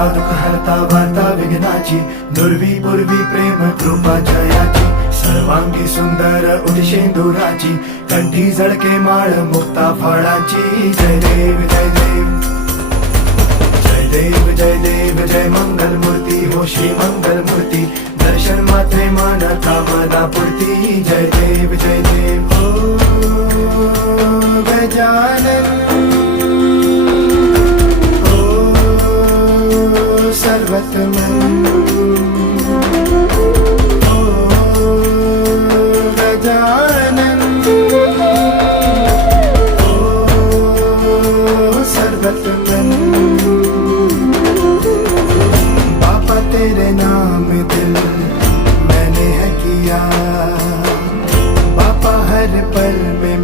हरता दुःख हरता वार्ता विघ्नाची, दुर्वी पूर्वी प्रेम कृपा जयाची, सर्वांगी सुंदर उदिशेंदुराची, कंठी झळके माळ मुक्ता फळाची. जय देव जय देव जय देव जय देव जय मंगल मूर्ती हो श्री मंगल मूर्ती, दर्शन मात्रे मन कामना पूर्ती. जय देव जय देव हो गजानन हो सर्वतमन हो गजानन हो सर्वतमन. बाबा तेरे नाम दिल मैंने है किया, बाबा हर पल में